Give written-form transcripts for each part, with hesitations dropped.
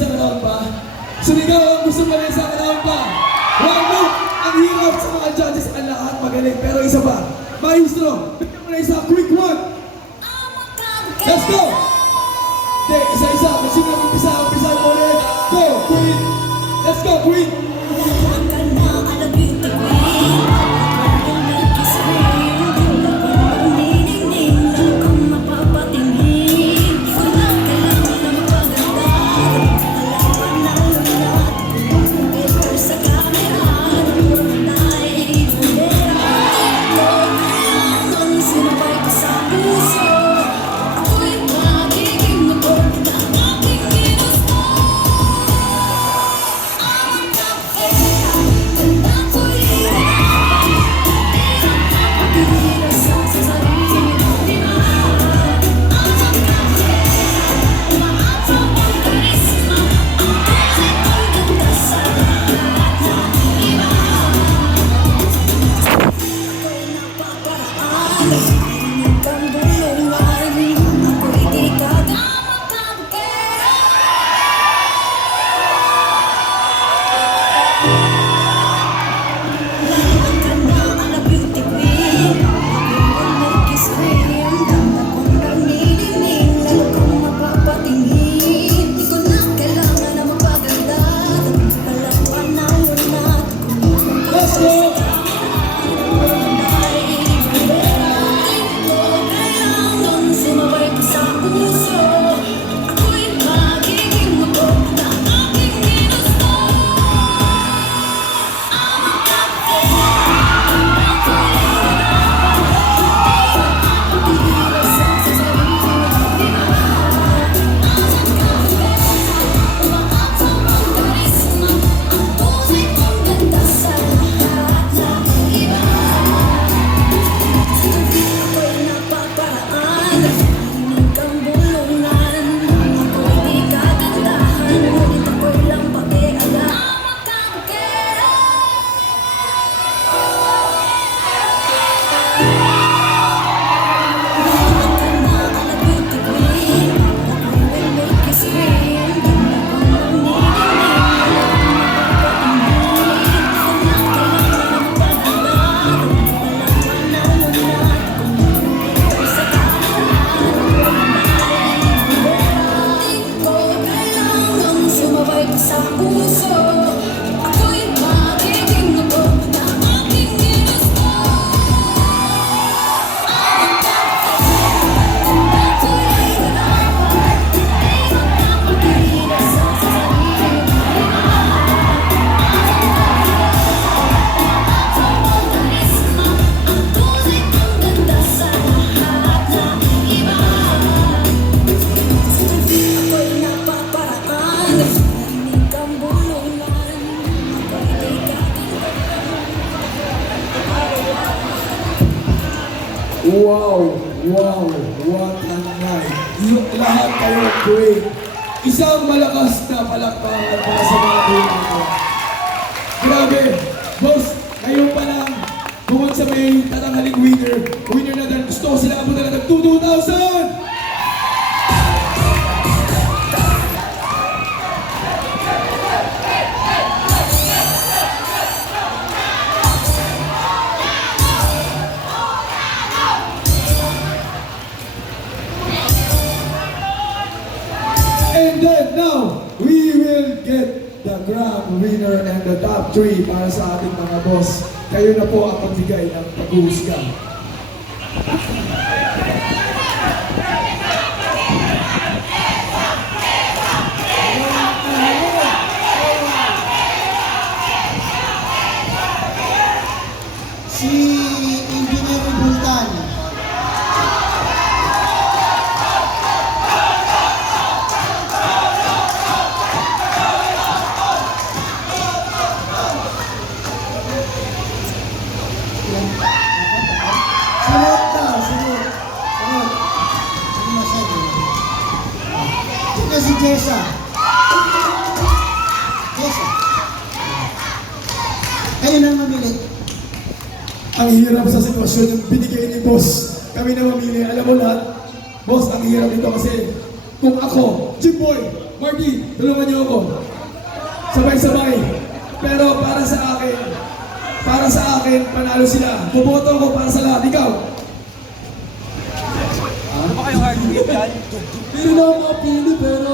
isang round pa? Sumigaw ang gusto mo na isang round pa. Wow, no! Ang hirap sa mga judges, ang lahat magaling. Pero isa pa, maestro, bigyan mo na isa, quick one. Let's go! Hindi, isa-isa. Kung sino umpisa mo ulit. Go, Queen! Let's go, Queen! Wow! Wow! What a night! Lahat kayo great! Isang malakas na palakpakan para sa mga winner. Grabe! Boss, ngayon pa lang, bukod sa may tatanghaling winner na dahil gusto ko sila abutan na ng 2,000! And then now, we will get the grand winner and the top 3 para sa ating mga boss. Kayo na po ang pagbigay ng pag-uusga. Si Engineer Bultan. Sunod daw, sunod. Sige masyado. Ito si Jessa. Jessa. Kayo nang mamili. Ang hirap sa sitwasyon yung binigay ni boss. Kami na mamili. Alam mo lahat, boss, ang hirap nito kasi kung ako, Jimboy, Marty, tulungan niyo ako. Sabay-sabay. Pero para sa akin, panalo sila. Buboto ko para sa lahat. Ikaw. Ano ba kayong argument yan? Pili na ako makapili pero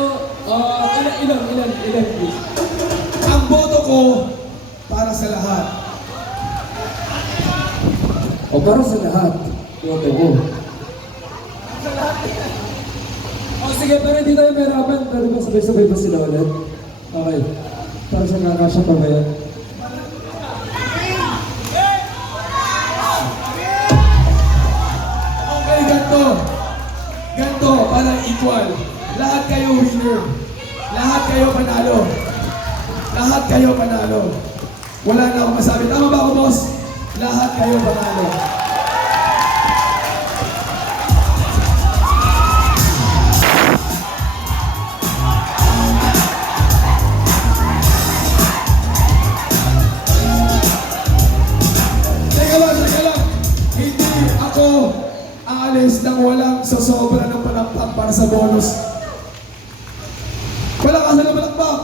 ilan please. Ang boto ko para sa lahat. O para sa lahat. Boto ko. O sige, pero hindi tayo mahirapan. Pero ba sabay-sabay ba sila ulit? Okay. Para sa kakasya pa ba yan? Okay, ganto, parang equal. Lahat kayo winner. Lahat kayo panalo. Lahat kayo panalo. Wala na akong masabi. Tama ba ako, boss? Lahat kayo panalo. Teka lang. Hindi ako aalis nang walang sasobra ng palakpak para sa bonus. Palakasan ng palakpak!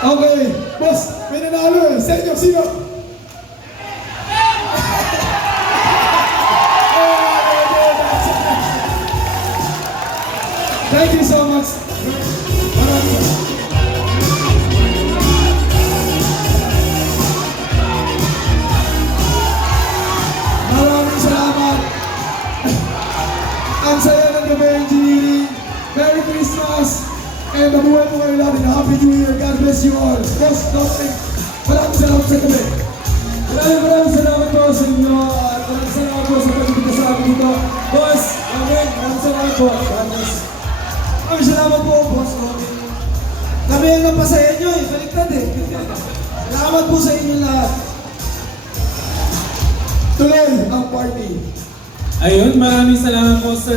Okay, boss, may nanalo eh. Sa inyo, sino? Thank you so much. Maraming salamat. Ang saya ng gabi, engineering. Merry Christmas. And mabuhay po kayo natin. Happy New Year. God bless you all. Boss, Dominic, maraming salamat sa gabi. Maraming salamat po sa inyo. At maraming salamat po sa pagkikita sa amin dito. Boss, maraming salamat po. God bless. Maraming salamat po, boss Robin. Kami ang napasaya nyo eh, baliktad eh. Salamat po sa inyo lahat. Tuloy ang party. Ayun, maraming salamat po sir.